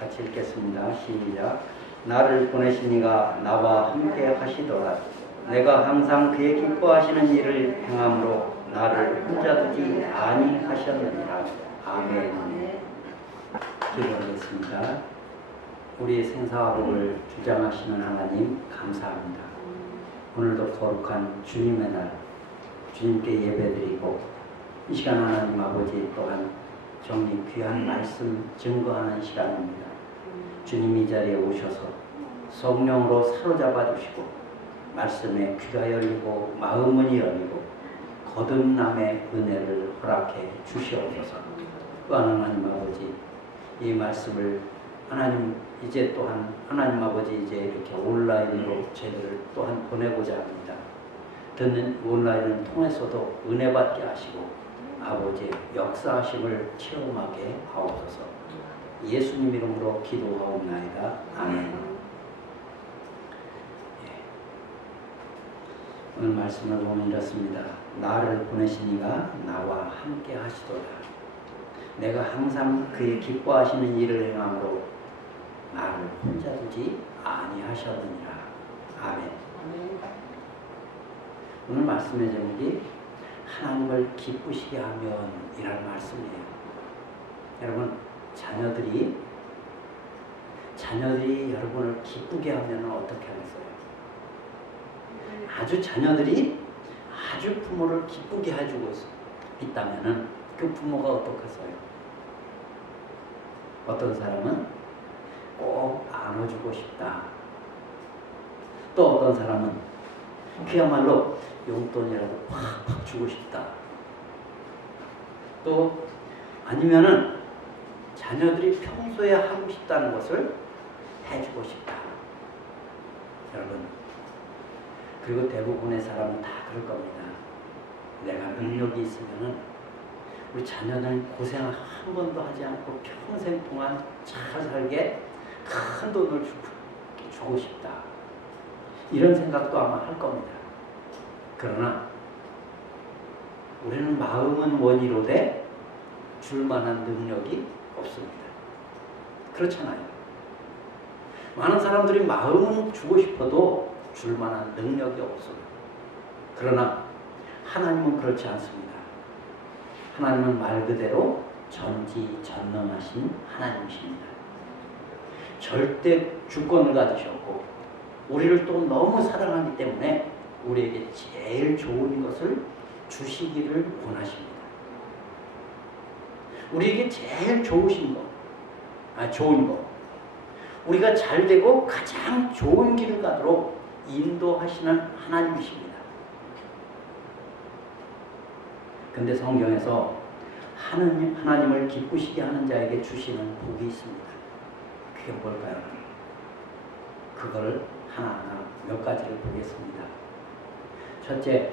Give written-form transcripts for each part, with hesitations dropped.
같이 읽겠습니다. 시작. 나를 보내신 이가 나와 함께 하시더라. 내가 항상 그의 기뻐하시는 일을 행함으로 나를 혼자 두지 아니하셨느니라. 아멘. 기도하겠습니다. 우리의 생사화복을 주장하시는 하나님 감사합니다. 오늘도 거룩한 주님의 날 주님께 예배드리고 이 시간 하나님 아버지 또한 정리 귀한 말씀 증거하는 시간입니다. 주님 이 자리에 오셔서 성령으로 사로잡아 주시고 말씀에 귀가 열리고 마음은 열리고 거듭남의 은혜를 허락해 주시옵소서. 또한 하나님 아버지 이 말씀을 하나님 이제 또한 하나님 아버지 이제 이렇게 온라인으로 저희들을 또한 보내고자 합니다. 듣는 온라인을 통해서도 은혜 받게 하시고 아버지의 역사하심을 체험하게 하옵소서. 예수님 이름으로 기도하옵나이다. 아멘. 오늘 말씀을 보면 이렇습니다. 나를 보내신 이가 나와 함께 하시도다. 내가 항상 그의 기뻐하시는 일을 행함으로 나를 혼자 두지 아니하셨느니라. 아멘. 오늘 말씀의 제목이 하나님을 기쁘시게 하면 이라는 말씀이에요. 여러분 자녀들이 여러분을 기쁘게 하면 어떻게 하겠어요? 아주 자녀들이 아주 부모를 기쁘게 해주고 있다면 그 부모가 어떻겠어요? 어떤 사람은 꼭 안아주고 싶다. 또 어떤 사람은 그야말로 용돈이라도 팍팍 주고 싶다. 또 아니면은 자녀들이 평소에 하고 싶다는 것을 해주고 싶다. 여러분, 그리고 대부분의 사람은 다 그럴 겁니다. 내가 능력이 있으면은 우리 자녀는 고생 한 번도 하지 않고 평생 동안 잘 살게 큰 돈을 주고 싶다. 이런 생각도 아마 할 겁니다. 그러나 우리는 마음은 원이로되 줄 만한 능력이 없습니다. 그렇잖아요. 많은 사람들이 마음은 주고 싶어도 줄 만한 능력이 없어요. 그러나 하나님은 그렇지 않습니다. 하나님은 말 그대로 전지전능하신 하나님이십니다. 절대 주권을 가지셨고 우리를 또 너무 사랑하기 때문에 우리에게 제일 좋은 것을 주시기를 원하십니다. 우리에게 제일 좋은 것, 우리가 잘 되고 가장 좋은 길을 가도록 인도하시는 하나님이십니다. 근데 성경에서 하나님을 기쁘시게 하는 자에게 주시는 복이 있습니다. 그게 뭘까요? 그걸 하나하나 몇 가지를 보겠습니다. 첫째,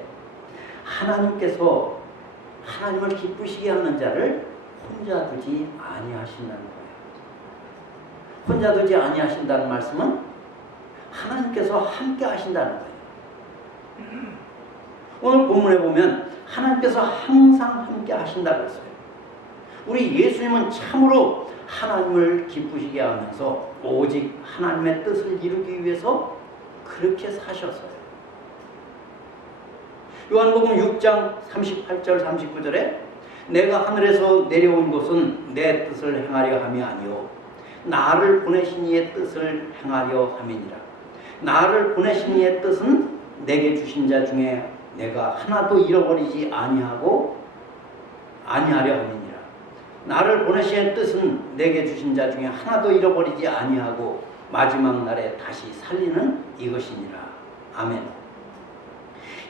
하나님께서 하나님을 기쁘시게 하는 자를 혼자 두지 아니하신다는 거예요. 혼자 두지 아니하신다는 말씀은 하나님께서 함께 하신다는 거예요. 오늘 본문에 보면 하나님께서 항상 함께 하신다고 했어요. 우리 예수님은 참으로 하나님을 기쁘시게 하면서 오직 하나님의 뜻을 이루기 위해서 그렇게 사셨어요. 요한복음 6장 38절 39절에 내가 하늘에서 내려온 것은 내 뜻을 행하려 함이 아니요 나를 보내신 이의 뜻을 행하려 함이니라. 나를 보내신 이의 뜻은 내게 주신 자 중에 내가 하나도 잃어버리지 아니하려 함이니라. 나를 보내신 뜻은 내게 주신 자 중에 하나도 잃어버리지 아니하고 마지막 날에 다시 살리는 이것이니라. 아멘.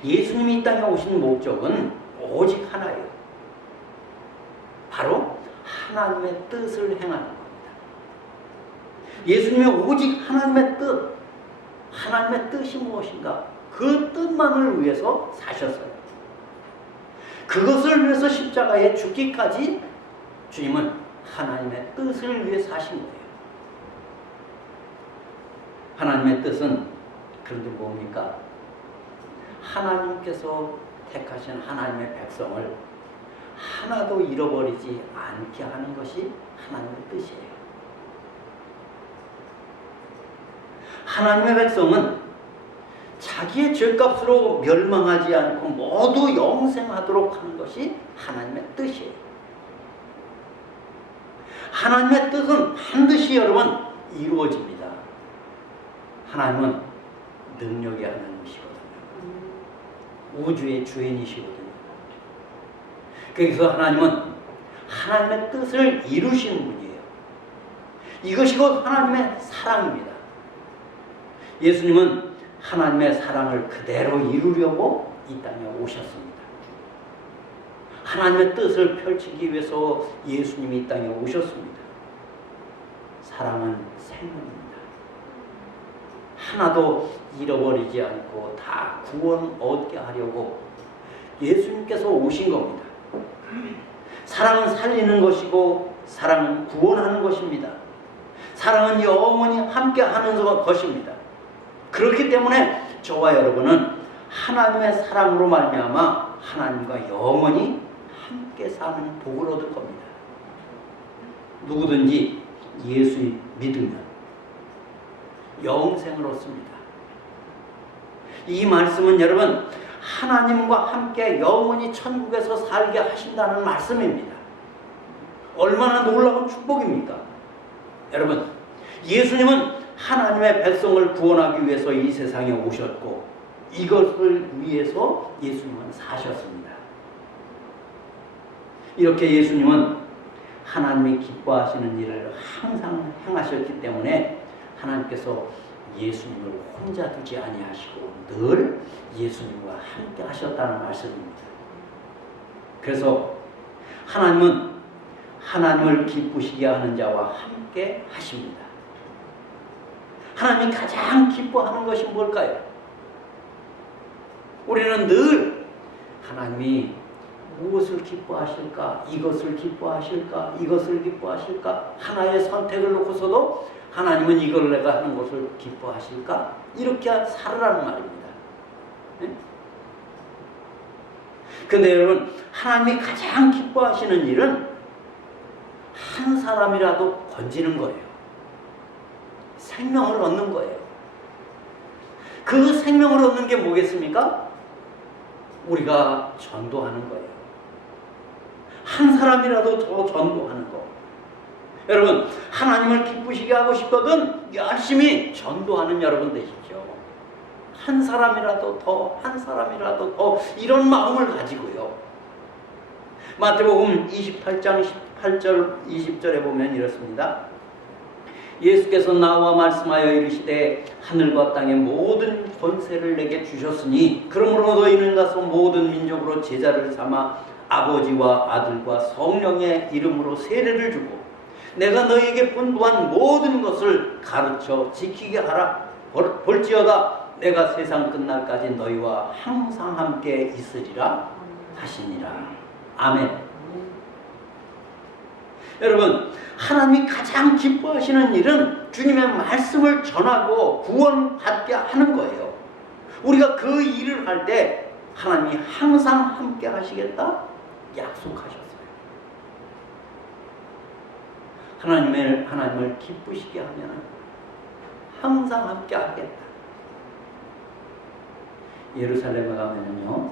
예수님이 이 땅에 오신 목적은 오직 하나예요. 바로 하나님의 뜻을 행하는 겁니다. 예수님의 오직 하나님의 뜻이 무엇인가? 그 뜻만을 위해서 사셨어요. 그것을 위해서 십자가에 죽기까지 주님은 하나님의 뜻을 위해 사신 거예요. 하나님의 뜻은 그런데 뭡니까? 하나님께서 택하신 하나님의 백성을 하나도 잃어버리지 않게 하는 것이 하나님의 뜻이에요. 하나님의 백성은 자기의 죄값으로 멸망하지 않고 모두 영생하도록 하는 것이 하나님의 뜻이에요. 하나님의 뜻은 반드시 여러분 이루어집니다. 하나님은 능력의 하나님이시거든요. 우주의 주인이시거든요. 그래서 하나님은 하나님의 뜻을 이루시는 분이에요. 이것이 곧 하나님의 사랑입니다. 예수님은 하나님의 사랑을 그대로 이루려고 이 땅에 오셨습니다. 하나님의 뜻을 펼치기 위해서 예수님이 이 땅에 오셨습니다. 사랑은 생명입니다. 하나도 잃어버리지 않고 다 구원 얻게 하려고 예수님께서 오신 겁니다. 사랑은 살리는 것이고 사랑은 구원하는 것입니다. 사랑은 영원히 함께 하는 것입니다. 그렇기 때문에 저와 여러분은 하나님의 사랑으로 말미암아 하나님과 영원히 함께 사는 복을 얻을 겁니다. 누구든지 예수 믿으면 영생을 얻습니다. 이 말씀은 여러분 하나님과 함께 영원히 천국에서 살게 하신다는 말씀입니다. 얼마나 놀라운 축복입니까? 여러분, 예수님은 하나님의 백성을 구원하기 위해서 이 세상에 오셨고 이것을 위해서 예수님은 사셨습니다. 이렇게 예수님은 하나님이 기뻐하시는 일을 항상 행하셨기 때문에 하나님께서 예수님을 혼자 두지 아니하시고 늘 예수님과 함께 하셨다는 말씀입니다. 그래서 하나님은 하나님을 기쁘시게 하는 자와 함께 하십니다. 하나님이 가장 기뻐하는 것이 뭘까요? 우리는 늘 하나님이 무엇을 기뻐하실까? 이것을 기뻐하실까? 이것을 기뻐하실까? 하나의 선택을 놓고서도 하나님은 이걸 내가 하는 것을 기뻐하실까? 이렇게 살으라는 말입니다. 네? 근데 여러분, 하나님이 가장 기뻐하시는 일은 한 사람이라도 건지는 거예요. 생명을 얻는 거예요. 그 생명을 얻는 게 뭐겠습니까? 우리가 전도하는 거예요. 한 사람이라도 더 전도하는 거. 여러분, 하나님을 기쁘시게 하고 싶거든 열심히 전도하는 여러분 되십시오. 한 사람이라도 더, 한 사람이라도 더 이런 마음을 가지고요. 마태복음 28장 18절 20절에 보면 이렇습니다. 예수께서 나와 말씀하여 이르시되 하늘과 땅의 모든 권세를 내게 주셨으니 그러므로 너희는 가서 모든 민족으로 제자를 삼아 아버지와 아들과 성령의 이름으로 세례를 주고 내가 너희에게 분부한 모든 것을 가르쳐 지키게 하라. 볼지어다 내가 세상 끝날까지 너희와 항상 함께 있으리라 하시니라. 아멘. 여러분, 하나님이 가장 기뻐하시는 일은 주님의 말씀을 전하고 구원받게 하는 거예요. 우리가 그 일을 할 때 하나님이 항상 함께 하시겠다 약속하셨어요. 하나님을 기쁘시게 하면 항상 함께 하겠다. 예루살렘에 가면은요,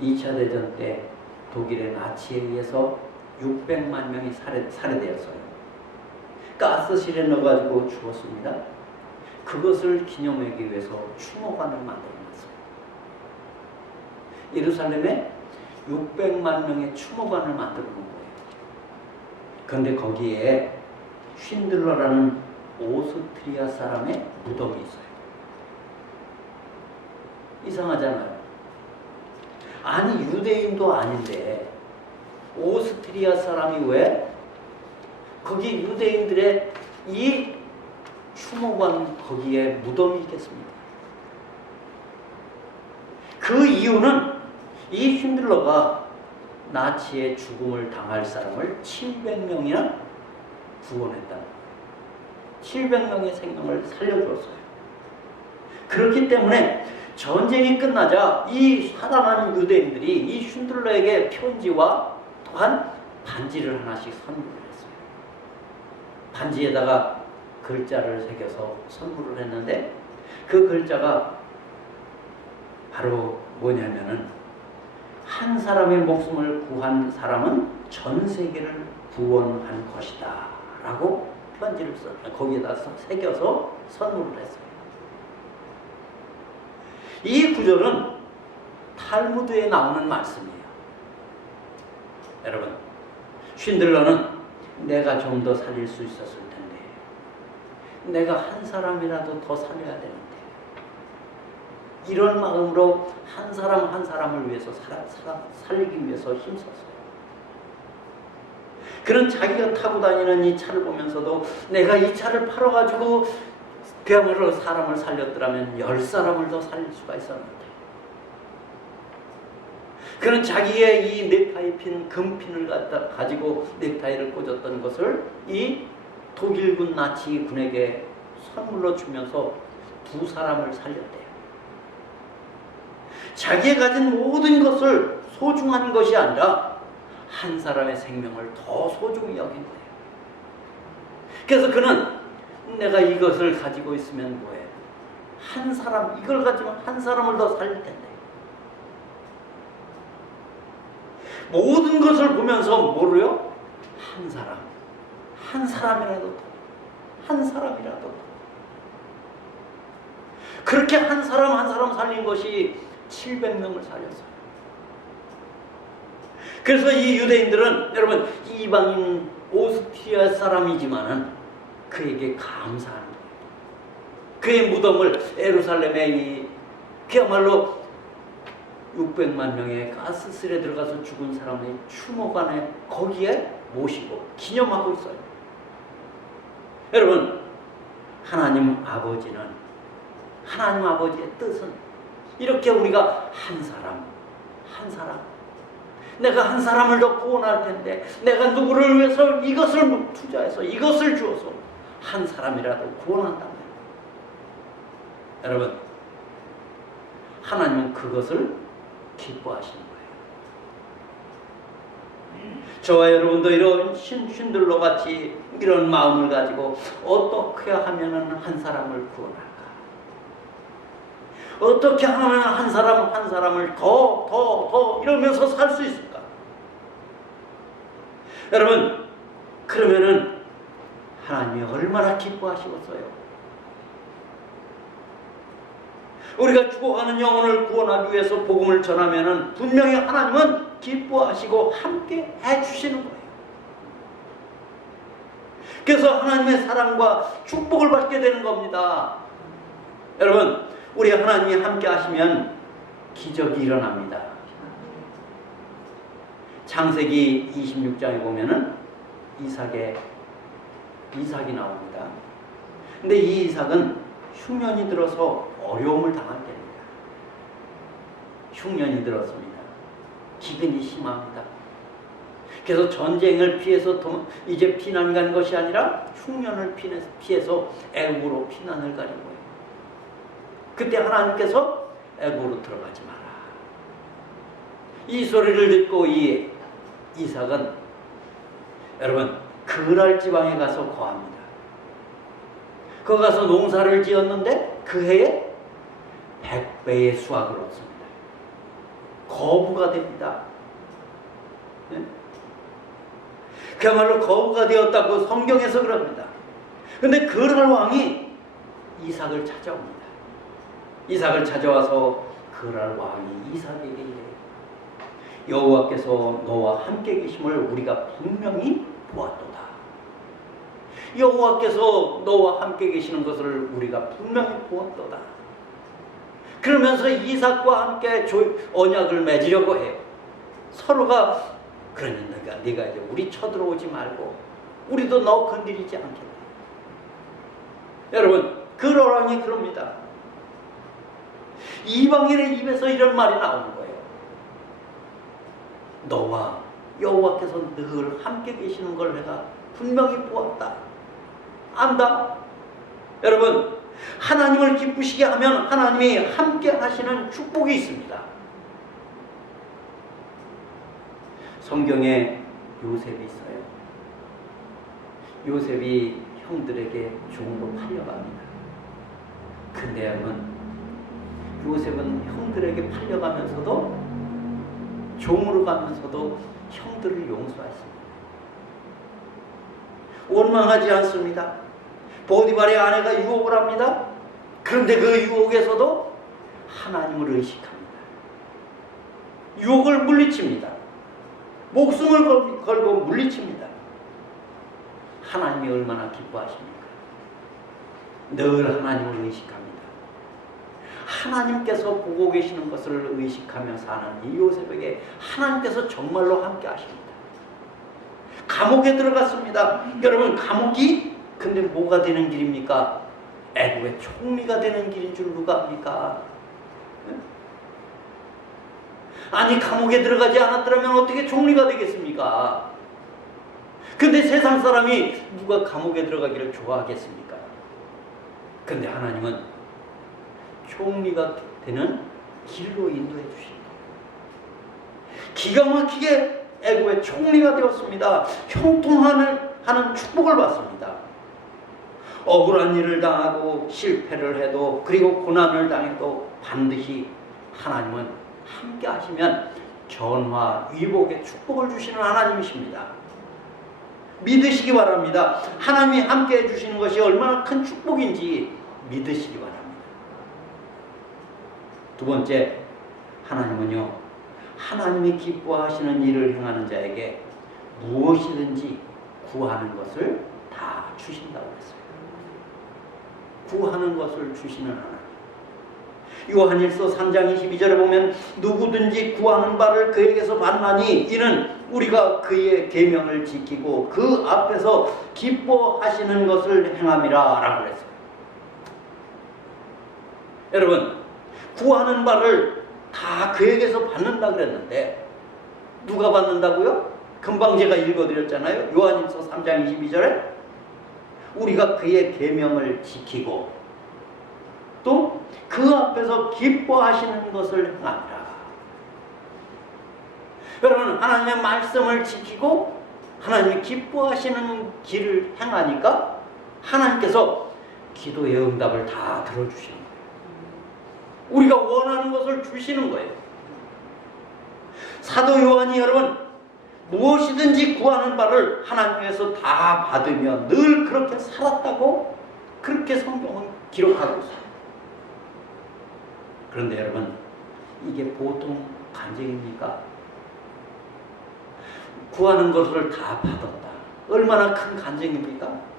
2차 대전 때 독일의 나치에 의해서 600만 명이 살해되었어요. 가스실에 넣어가지고 죽었습니다. 그것을 기념하기 위해서 추모관을 만들어놨어요. 예루살렘에 600만 명의 추모관을 만들어 놓은 거예요. 그런데 거기에 쉰들러라는 오스트리아 사람의 무덤이 있어요. 이상하잖아요. 아니, 유대인도 아닌데 오스트리아 사람이 왜 거기 유대인들의 이 추모관 거기에 무덤이 있겠습니까? 그 이유는 이 쉰들러가 나치의 죽음을 당할 사람을 700명이나 구원했다. 700명의 생명을 살려주었어요. 그렇기 때문에 전쟁이 끝나자 이 사랑하는 유대인들이 이 쉰들러에게 편지와 또한 반지를 하나씩 선물을 했어요. 반지에다가 글자를 새겨서 선물을 했는데 그 글자가 바로 뭐냐면은 한 사람의 목숨을 구한 사람은 전 세계를 구원한 것이다 라고 편지를 거기에다 새겨서 선물을 했어요. 이 구절은 탈무드에 나오는 말씀이에요. 여러분, 쉰들러는 내가 좀 더 살릴 수 있었을 텐데, 내가 한 사람이라도 더 살려야 되는데, 이런 마음으로 한 사람 한 사람을 위해서 살리기 위해서 힘썼어요. 그는 자기가 타고 다니는 이 차를 보면서도 내가 이 차를 팔아가지고 그야말로 사람을 살렸더라면 10사람을 더 살릴 수가 있었는데, 그는 자기의 이 넥타이 핀 금핀을 가지고 넥타이를 꽂았던 것을 이 독일군 나치 군에게 선물로 주면서 2사람을 살렸대요. 자기가 가진 모든 것을 소중한 것이 아니라 한 사람의 생명을 더 소중히 여긴 거예요. 그래서 그는 내가 이것을 가지고 있으면 뭐해? 한 사람, 이걸 가지면 한 사람을 더 살릴 텐데. 모든 것을 보면서 뭐로요? 한 사람, 한 사람이라도 더, 한 사람이라도 더. 그렇게 한 사람 한 사람 살린 것이 700명을 살렸어요. 그래서 이 유대인들은 여러분 이방인 오스트리아 사람이지만은 그에게 감사하는 거예요. 그의 무덤을 예루살렘에 이 그야말로 600만 명의 가스실에 들어가서 죽은 사람의 추모관에 거기에 모시고 기념하고 있어요. 여러분, 하나님 아버지는, 하나님 아버지의 뜻은 이렇게 우리가 한 사람 한 사람, 내가 한 사람을 더 구원할 텐데 내가 누구를 위해서 이것을 투자해서 이것을 주어서 한 사람이라도 구원한다면, 여러분, 하나님은 그것을 기뻐하시는 거예요. 저와 여러분도 이런 쉰들러 같이 이런 마음을 가지고 어떻게 하면 한 사람을 구원할까? 어떻게 하면 한 사람을 더 이러면서 살 수 있을까? 여러분, 그러면은 하나님이 얼마나 기뻐하시겠어요? 우리가 죽어가는 영혼을 구원하기 위해서 복음을 전하면은 분명히 하나님은 기뻐하시고 함께 해주시는 거예요. 그래서 하나님의 사랑과 축복을 받게 되는 겁니다. 여러분, 우리 하나님이 함께 하시면 기적이 일어납니다. 창세기 26장에 보면은 이삭이 나옵니다. 근데 이 이삭은 흉년이 들어서 어려움을 당할 때입니다. 흉년이 들었습니다. 기근이 심합니다. 그래서 전쟁을 피해서 이제 피난 가는 것이 아니라 흉년을 피해서 애굽으로 피난을 가는 거예요. 그때 하나님께서 애굽으로 들어가지 마라. 이 소리를 듣고 이 이삭은 여러분 그랄 지방에 가서 거합니다. 거기 가서 농사를 지었는데 그 해에 100배의 수확을 얻습니다. 거부가 됩니다. 네? 그야말로 거부가 되었다고 성경에서 그럽니다. 근데 그랄 왕이 이삭을 찾아옵니다. 이삭을 찾아와서 그랄 왕이 이삭에게 이래요. 여호와께서 너와 함께 계심을 우리가 분명히 보았도다. 여호와께서 너와 함께 계시는 것을 우리가 분명히 보았도다. 그러면서 이삭과 함께 언약을 맺으려고 해요. 서로가 그러니 네가 이제 우리 쳐들어오지 말고 우리도 너 건드리지 않겠다. 여러분, 그러랑이 그럽니다. 이방인의 입에서 이런 말이 나오는 거예요. 너와 여호와께서 늘 함께 계시는 걸 내가 분명히 보았다. 안다. 여러분, 하나님을 기쁘시게 하면 하나님이 함께 하시는 축복이 있습니다. 성경에 요셉이 있어요. 요셉이 형들에게 종으로 팔려갑니다. 근데 여러분, 요셉은 형들에게 팔려가면서도 종으로 가면서도 형들을 용서했습니다. 원망하지 않습니다. 보디발의 아내가 유혹을 합니다. 그런데 그 유혹에서도 하나님을 의식합니다. 유혹을 물리칩니다. 목숨을 걸고 물리칩니다. 하나님이 얼마나 기뻐하십니까? 늘 하나님을 의식합니다. 하나님께서 보고 계시는 것을 의식하며 사는 이 요셉에게 하나님께서 정말로 함께 하십니다. 감옥에 들어갔습니다. 여러분, 감옥이 근데 뭐가 되는 길입니까? 애굽의 총리가 되는 길인 줄 누가 압니까? 아니, 감옥에 들어가지 않았더라면 어떻게 총리가 되겠습니까? 근데 세상 사람이 누가 감옥에 들어가기를 좋아하겠습니까? 근데 하나님은 총리가 되는 길로 인도해 주십니다. 기가 막히게 애굽의 총리가 되었습니다. 형통하는 축복을 받습니다. 억울한 일을 당하고 실패를 해도, 그리고 고난을 당해도 반드시 하나님은 함께 하시면 전화 위복의 축복을 주시는 하나님이십니다. 믿으시기 바랍니다. 하나님이 함께 해주시는 것이 얼마나 큰 축복인지 믿으시기 바랍니다. 두 번째, 하나님은요, 하나님이 기뻐하시는 일을 행하는 자에게 무엇이든지 구하는 것을 다 주신다고 했습니다. 구하는 것을 주시는 하나님. 요한일서 3장 22절에 보면 누구든지 구하는 바를 그에게서 받나니 이는 우리가 그의 계명을 지키고 그 앞에서 기뻐하시는 것을 행함이라 라고 했어요. 여러분, 구하는 바를 다 그에게서 받는다 그랬는데 누가 받는다고요? 금방 제가 읽어드렸잖아요. 요한일서 3장 22절에 우리가 그의 계명을 지키고 또 그 앞에서 기뻐하시는 것을 행합니다. 여러분, 하나님의 말씀을 지키고 하나님이 기뻐하시는 길을 행하니까 하나님께서 기도의 응답을 다 들어주시는 거예요. 우리가 원하는 것을 주시는 거예요. 사도 요한이 여러분, 무엇이든지 구하는 바를 하나님께서 다 받으며 늘 그렇게 살았다고 그렇게 성경은 기록하고 있어요. 그런데 여러분, 이게 보통 간증입니까? 구하는 것을 다 받았다. 얼마나 큰 간증입니까?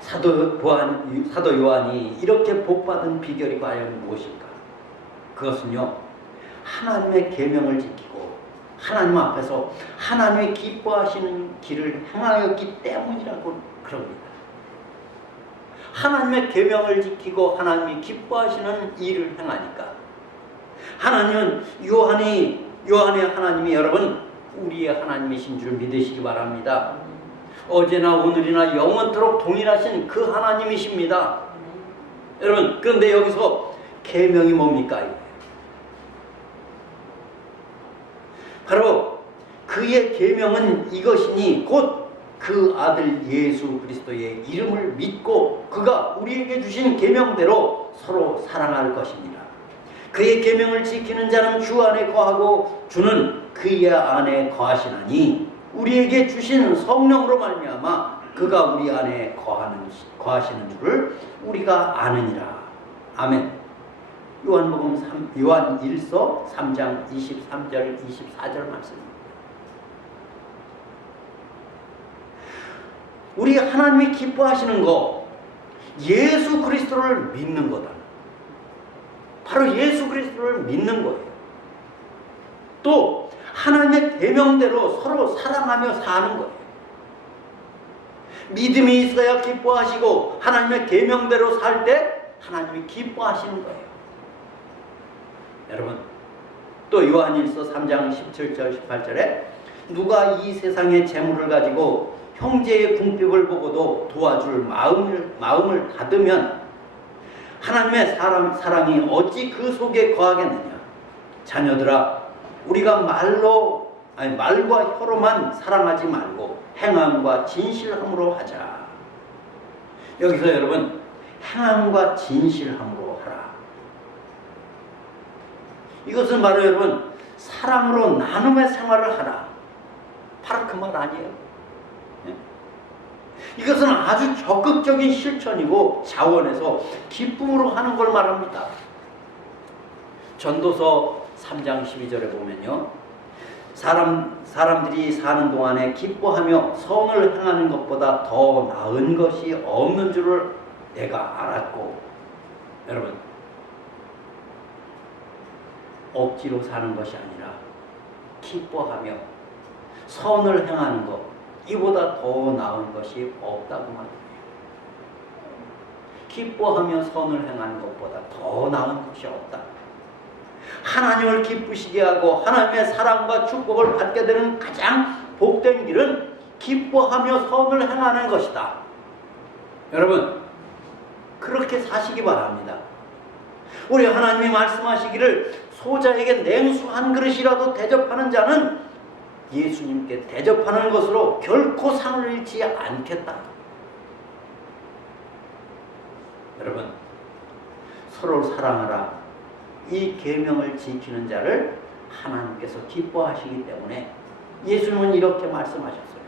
사도 요한이 이렇게 복받은 비결이 과연 무엇일까? 그것은요, 하나님의 계명을 지키고 하나님 앞에서 하나님의 기뻐하시는 길을 행하였기 때문이라고 그럽니다. 하나님의 계명을 지키고 하나님이 기뻐하시는 일을 행하니까 하나님은 요한의 하나님이 여러분 우리의 하나님이신 줄 믿으시기 바랍니다. 어제나 오늘이나 영원토록 동일하신 그 하나님이십니다. 여러분, 그런데 여기서 계명이 뭡니까? 바로 그의 계명은 이것이니 곧 그 아들 예수 그리스도의 이름을 믿고 그가 우리에게 주신 계명대로 서로 사랑할 것입니다. 그의 계명을 지키는 자는 주 안에 거하고 주는 그의 안에 거하시나니 우리에게 주신 성령으로 말미암아 그가 우리 안에 거하시는 줄을 우리가 아느니라. 아멘. 요한일서 3장 23절 24절 말씀입니다. 우리 하나님이 기뻐하시는 거 예수 그리스도를 믿는 거다. 바로 예수 그리스도를 믿는 거예요. 또 하나님의 계명대로 서로 사랑하며 사는 거예요. 믿음이 있어야 기뻐하시고 하나님의 계명대로 살 때 하나님이 기뻐하시는 거예요. 여러분, 또 요한일서 3장 17절 18절에 누가 이 세상의 재물을 가지고 형제의 궁핍을 보고도 도와줄 마음을 닫으면 하나님의 사랑이 어찌 그 속에 거하겠느냐. 자녀들아, 우리가 말로 아니 말과 혀로만 사랑하지 말고 행함과 진실함으로 하자. 여기서 여러분 행함과 진실함으로 하라. 이것은 바로 여러분 사랑으로 나눔의 생활을 하라. 바로 그 말 아니에요? 네? 이것은 아주 적극적인 실천이고 자원에서 기쁨으로 하는 걸 말합니다. 전도서 3장 12절에 보면요. 사람들이 사는 동안에 기뻐하며 선을 행하는 것보다 더 나은 것이 없는 줄을 내가 알았고. 여러분, 억지로 사는 것이 아니라 기뻐하며 선을 행하는 것, 이보다 더 나은 것이 없다고 말합니다. 기뻐하며 선을 행하는 것보다 더 나은 것이 없다. 하나님을 기쁘시게 하고 하나님의 사랑과 축복을 받게 되는 가장 복된 길은 기뻐하며 선을 행하는 것이다. 여러분, 그렇게 사시기 바랍니다. 우리 하나님이 말씀하시기를 소자에게 냉수 한 그릇이라도 대접하는 자는 예수님께 대접하는 것으로 결코 상을 잃지 않겠다. 여러분, 서로 사랑하라. 이 계명을 지키는 자를 하나님께서 기뻐하시기 때문에 예수님은 이렇게 말씀하셨어요.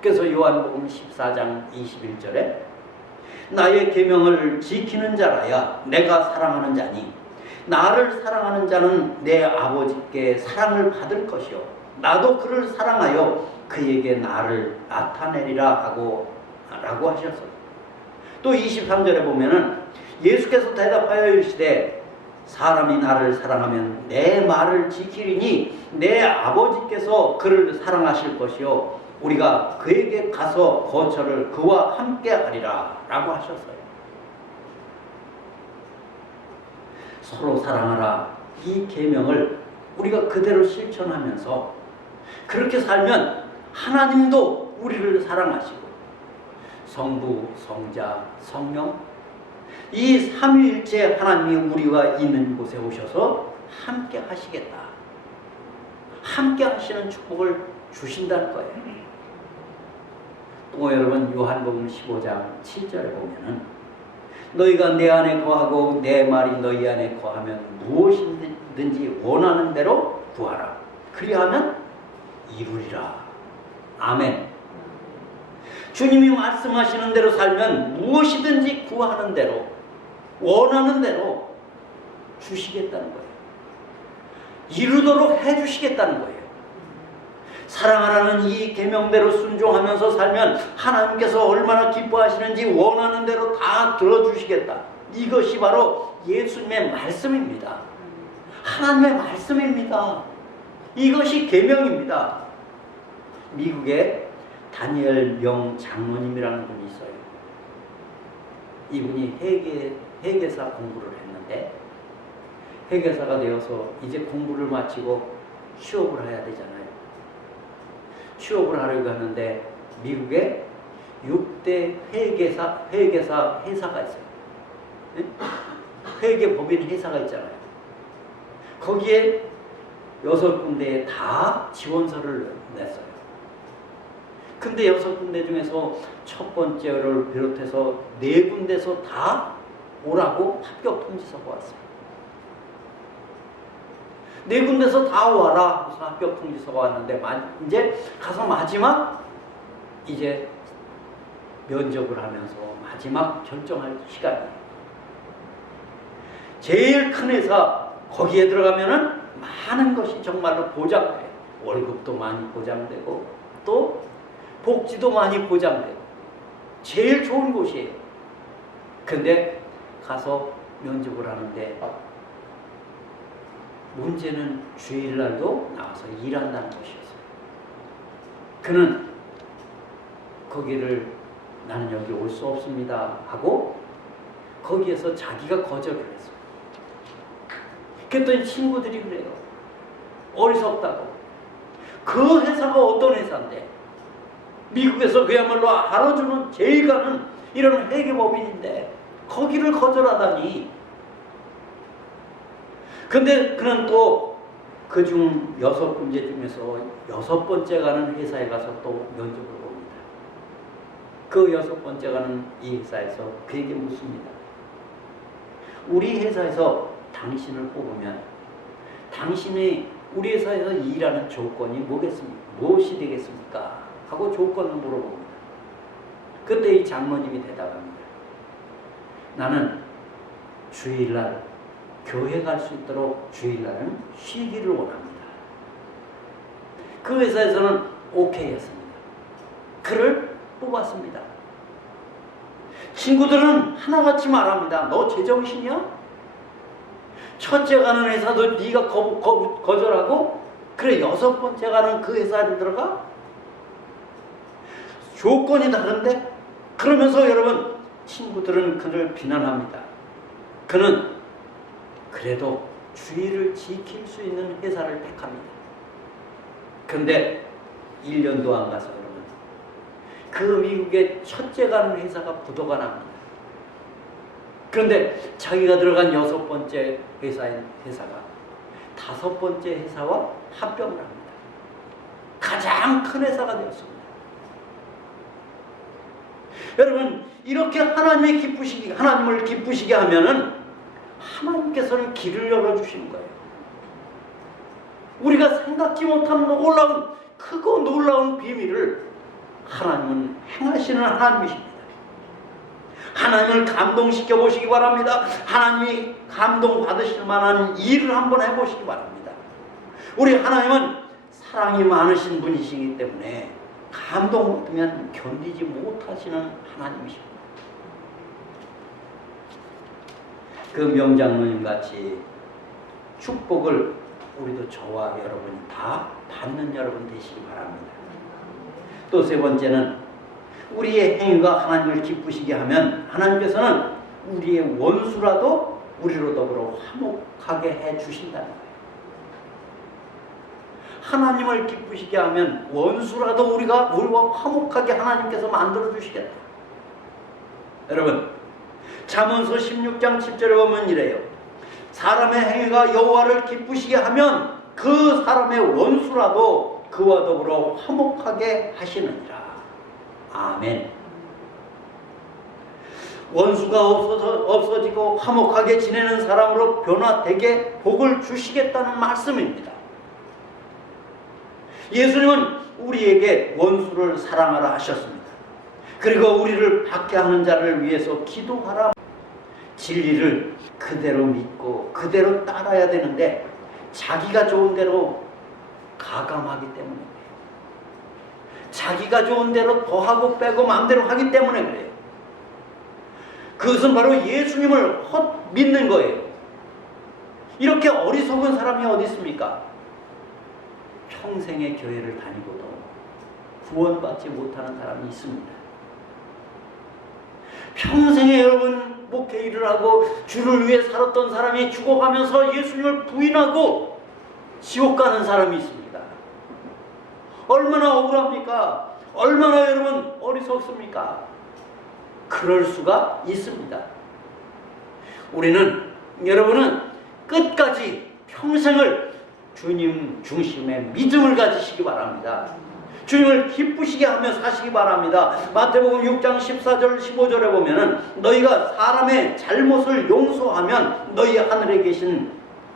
그래서 요한복음 14장 21절에 나의 계명을 지키는 자라야 내가 사랑하는 자니 나를 사랑하는 자는 내 아버지께 사랑을 받을 것이요 나도 그를 사랑하여 그에게 나를 나타내리라 라고 하셨어요. 또 23절에 보면은 예수께서 대답하여 이르시되 사람이 나를 사랑하면 내 말을 지키리니 내 아버지께서 그를 사랑하실 것이요 우리가 그에게 가서 거처를 그와 함께 하리라 라고 하셨어요. 서로 사랑하라. 이 계명을 우리가 그대로 실천하면서 그렇게 살면 하나님도 우리를 사랑하시고 성부, 성자, 성령 이 삼위일체 하나님이 우리와 있는 곳에 오셔서 함께 하시겠다. 함께 하시는 축복을 주신다는 거예요. 또 여러분 요한복음 15장 7절에 보면은 너희가 내 안에 거하고 내 말이 너희 안에 거하면 무엇이든지 원하는 대로 구하라. 그리하면 이루리라. 아멘. 주님이 말씀하시는 대로 살면 무엇이든지 구하는 대로 원하는 대로 주시겠다는 거예요. 이루도록 해주시겠다는 거예요. 사랑하라는 이 계명대로 순종하면서 살면 하나님께서 얼마나 기뻐하시는지 원하는 대로 다 들어주시겠다. 이것이 바로 예수님의 말씀입니다. 하나님의 말씀입니다. 이것이 계명입니다. 미국에 다니엘 명 장로님이라는 분이 있어요. 이분이 회계사 공부를 했는데 회계사가 되어서 이제 공부를 마치고 취업을 해야 되잖아요. 취업을 하려고 하는데 미국에 6대 회계사 회사가 있어요. 네? 회계법인 회사가 있잖아요. 거기에 6군데에 다 지원서를 냈어요. 근데 6군데 중에서 첫 번째를 비롯해서 4군데서 다 오라고 합격 통지서가 왔어요. 4군데서 다 와라 무슨 합격 통지서가 왔는데 이제 가서 마지막 이제 면접을 하면서 마지막 결정할 시간이에요. 제일 큰 회사 거기에 들어가면은 많은 것이 정말로 보장돼요. 월급도 많이 보장되고 또 복지도 많이 보장되고 제일 좋은 곳이에요. 근데 가서 면접을 하는데 문제는 주일날도 나와서 일한다는 것이었어요. 그는 거기를 나는 여기 올 수 없습니다 하고 거기에서 자기가 거절을 했어요. 그랬더니 친구들이 그래요. 어리석다고. 그 회사가 어떤 회사인데 미국에서 그야말로 알아주는 제일 가는 이런 회계법인인데 거기를 거절하다니. 근데 그는 또 그중 6군데 중에서 6번째 가는 회사에 가서 또 면접을 봅니다. 그 6번째 가는 이 회사에서 그에게 묻습니다. 우리 회사에서 당신을 뽑으면 당신이 우리 회사에서 일하는 조건이 뭐겠습니까? 무엇이 되겠습니까? 하고 조건을 물어봅니다. 그때 이 장로님이 대답합니다. 나는 주일날 교회 갈 수 있도록 주일날은 쉬기를 원합니다. 그 회사에서는 오케이 했습니다. 그를 뽑았습니다. 친구들은 하나같이 말합니다. 너 제정신이야? 첫째 가는 회사도 네가 거절하고 그래 6번째 가는 그 회사를 들어가? 조건이 다른데? 그러면서 여러분 친구들은 그를 비난합니다. 그는 그래도 주의를 지킬 수 있는 회사를 택합니다. 그런데 1년도 안 가서 여러분 그 미국의 첫째 가는 회사가 부도가 납니다. 그런데 자기가 들어간 6번째 회사가 5번째 회사와 합병을 합니다. 가장 큰 회사가 되었습니다. 여러분 이렇게 하나님을 기쁘시게 하면은 하나님께서는 길을 열어주시는 거예요. 우리가 생각지 못한 크고 놀라운 비밀을 하나님은 행하시는 하나님이십니다. 하나님을 감동시켜 보시기 바랍니다. 하나님이 감동받으실 만한 일을 한번 해보시기 바랍니다. 우리 하나님은 사랑이 많으신 분이시기 때문에 감동받으면 견디지 못하시는 하나님이십니다. 그 명장로님 같이 축복을 우리도 저와 여러분이 다 받는 여러분 되시기 바랍니다. 또 세 번째는 우리의 행위가 하나님을 기쁘시게 하면 하나님께서는 우리의 원수라도 우리로 더불어 화목하게 해주신다는 거예요. 하나님을 기쁘시게 하면 원수라도 우리와 화목하게 하나님께서 만들어주시겠다. 여러분 잠언서 16장 7절에 보면 이래요. 사람의 행위가 여호와를 기쁘시게 하면 그 사람의 원수라도 그와 더불어 화목하게 하시느니라. 아멘. 원수가 없어지고 화목하게 지내는 사람으로 변화되게 복을 주시겠다는 말씀입니다. 예수님은 우리에게 원수를 사랑하라 하셨습니다. 그리고 우리를 박해하는 자를 위해서 기도하라. 진리를 그대로 믿고 그대로 따라야 되는데 자기가 좋은 대로 가감하기 때문에 그래요. 자기가 좋은 대로 더하고 빼고 마음대로 하기 때문에 그래요. 그것은 바로 예수님을 믿는 거예요. 이렇게 어리석은 사람이 어디 있습니까? 평생의 교회를 다니고도 구원받지 못하는 사람이 있습니다. 평생에 여러분 목회 일을 하고 주를 위해 살았던 사람이 죽어가면서 예수님을 부인하고 지옥 가는 사람이 있습니다. 얼마나 억울합니까? 얼마나 여러분 어리석습니까? 그럴 수가 있습니다. 여러분은 끝까지 평생을 주님 중심의 믿음을 가지시기 바랍니다. 주님을 기쁘시게 하며 사시기 바랍니다. 마태복음 6장 14절 15절에 보면은 너희가 사람의 잘못을 용서하면 너희 하늘에 계신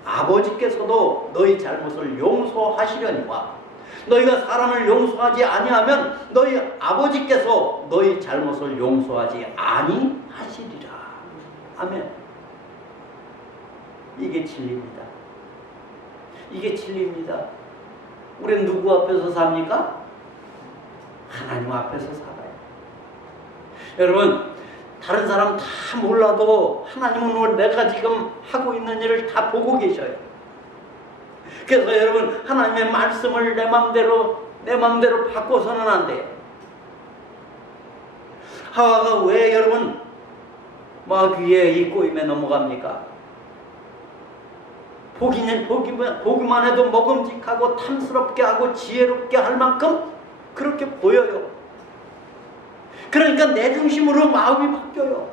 아버지께서도 너희 잘못을 용서하시려니와 너희가 사람을 용서하지 아니하면 너희 아버지께서 너희 잘못을 용서하지 아니하시리라. 아멘. 이게 진리입니다. 이게 진리입니다. 우리는 누구 앞에서 삽니까? 하나님 앞에서 살아요. 여러분 다른 사람 다 몰라도 하나님은 내가 지금 하고 있는 일을 다 보고 계셔요. 그래서 여러분 하나님의 말씀을 내 맘대로 바꿔서는 안 돼요. 하와가 왜 여러분 마귀의 이 꼬임에 넘어갑니까? 보기만 해도 먹음직하고 탐스럽게 하고 지혜롭게 할 만큼 그렇게 보여요. 그러니까 내 중심으로 마음이 바뀌어요.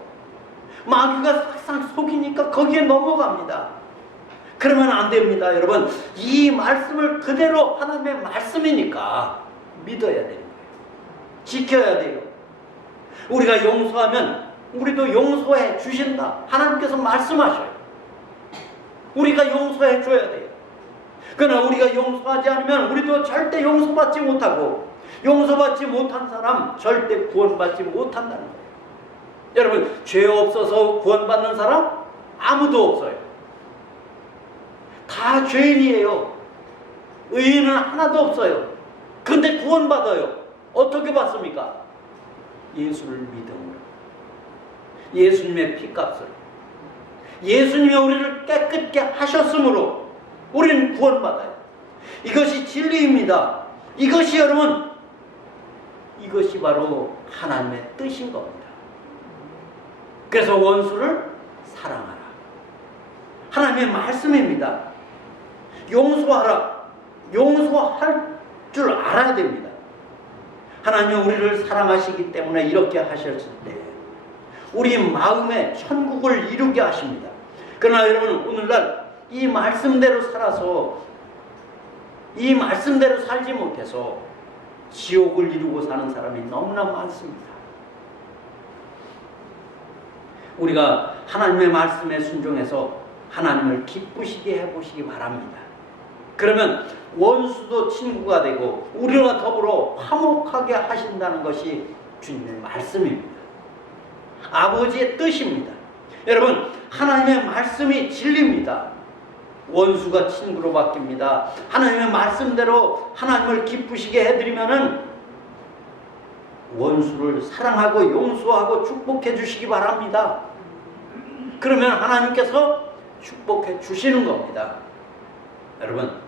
마귀가 싹싹 속이니까 거기에 넘어갑니다. 그러면 안 됩니다. 여러분, 이 말씀을 그대로 하나님의 말씀이니까 믿어야 되는 거예요. 지켜야 돼요. 우리가 용서하면 우리도 용서해 주신다. 하나님께서 말씀하셔요. 우리가 용서해 줘야 돼요. 그러나 우리가 용서하지 않으면 우리도 절대 용서받지 못하고, 용서받지 못한 사람 절대 구원받지 못한다는 거예요. 여러분, 죄 없어서 구원받는 사람 아무도 없어요. 다 죄인이에요. 의인은 하나도 없어요. 근데 구원받아요. 어떻게 받습니까? 예수를 믿음으로. 예수님의 피값을. 예수님이 우리를 깨끗게 하셨으므로 우리는 구원받아요. 이것이 진리입니다. 이것이 여러분, 이것이 바로 하나님의 뜻인 겁니다. 그래서 원수를 사랑하라. 하나님의 말씀입니다. 용서하라. 용서할 줄 알아야 됩니다. 하나님은 우리를 사랑하시기 때문에 이렇게 하셨을 때 우리 마음에 천국을 이루게 하십니다. 그러나 여러분, 오늘날 이 말씀대로 살아서, 이 말씀대로 살지 못해서 지옥을 이루고 사는 사람이 너무나 많습니다. 우리가 하나님의 말씀에 순종해서 하나님을 기쁘시게 해보시기 바랍니다. 그러면 원수도 친구가 되고 우리와 더불어 화목하게 하신다는 것이 주님의 말씀입니다. 아버지의 뜻입니다. 여러분, 하나님의 말씀이 진리입니다. 원수가 친구로 바뀝니다. 하나님의 말씀대로 하나님을 기쁘시게 해드리면은 원수를 사랑하고 용서하고 축복해 주시기 바랍니다. 그러면 하나님께서 축복해 주시는 겁니다. 여러분,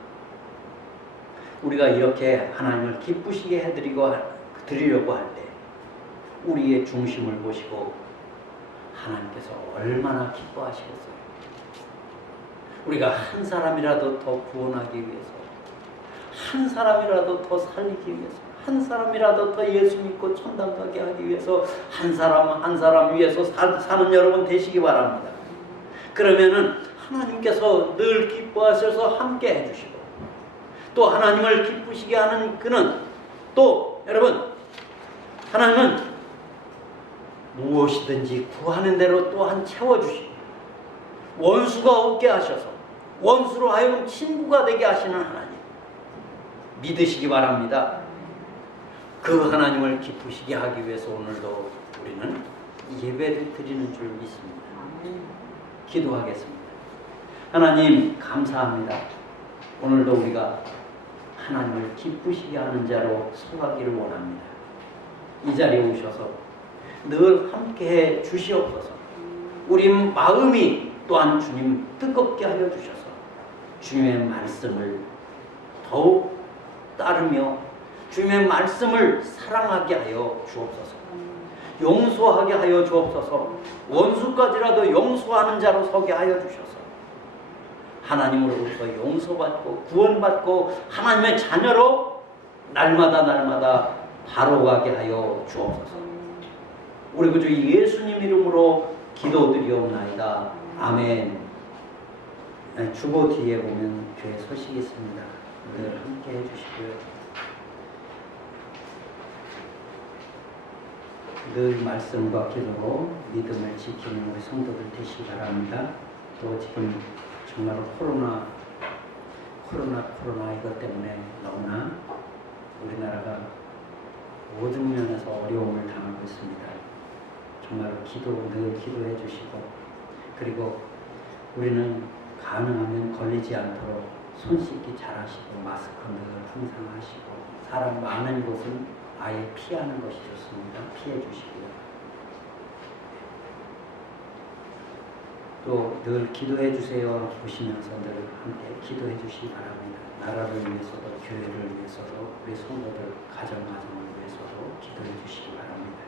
우리가 이렇게 하나님을 기쁘시게 드리려고 할 때 우리의 중심을 보시고 하나님께서 얼마나 기뻐하시겠어요. 우리가 한 사람이라도 더 구원하기 위해서, 한 사람이라도 더 살리기 위해서, 한 사람이라도 더 예수 믿고 천당 가게 하기 위해서 한 사람 한 사람 위해서 사는 여러분 되시기 바랍니다. 그러면은 하나님께서 늘 기뻐하셔서 함께 해주시고, 또 하나님을 기쁘시게 하는 그는 또 여러분, 하나님은 무엇이든지 구하는 대로 또한 채워주시고 원수가 없게 하셔서 원수로 하여금 친구가 되게 하시는 하나님 믿으시기 바랍니다. 그 하나님을 기쁘시게 하기 위해서 오늘도 우리는 예배를 드리는 줄 믿습니다. 기도하겠습니다. 하나님, 감사합니다. 오늘도 우리가 하나님을 기쁘시게 하는 자로 서가기를 원합니다. 이 자리에 오셔서 늘 함께해 주시옵소서. 우리 마음이 또한 주님 뜨겁게 하여 주셔서 주님의 말씀을 더욱 따르며 주님의 말씀을 사랑하게 하여 주옵소서. 용서하게 하여 주옵소서. 원수까지라도 용서하는 자로 서게 하여 주셔서 하나님으로부터 용서받고 구원받고 하나님의 자녀로 날마다 바로가게 하여 주옵소서. 우리 구주 예수님 이름으로 기도드리옵나이다. 아멘. 주보 뒤에 보면 교회 소식이 있습니다. 늘 함께 해주시고요. 늘 말씀과 기도로 믿음을 지키는 우리 성도들 되시기 바랍니다. 또 지금 정말로 코로나 이것 때문에 너무나 우리나라가 모든 면에서 어려움을 당하고 있습니다. 정말로 늘 기도해 주시고, 그리고 우리는 가능하면 걸리지 않도록 손 씻기 잘 하시고 마스크 늘 항상 하시고 사람 많은 곳은 아예 피하는 것이 좋습니다. 피해 주시고요. 또 늘 기도해 주세요 보시면서 늘 함께 기도해 주시기 바랍니다. 나라를 위해서도 교회를 위해서도 우리 성도들 가정을 위해서도 기도해 주시기 바랍니다.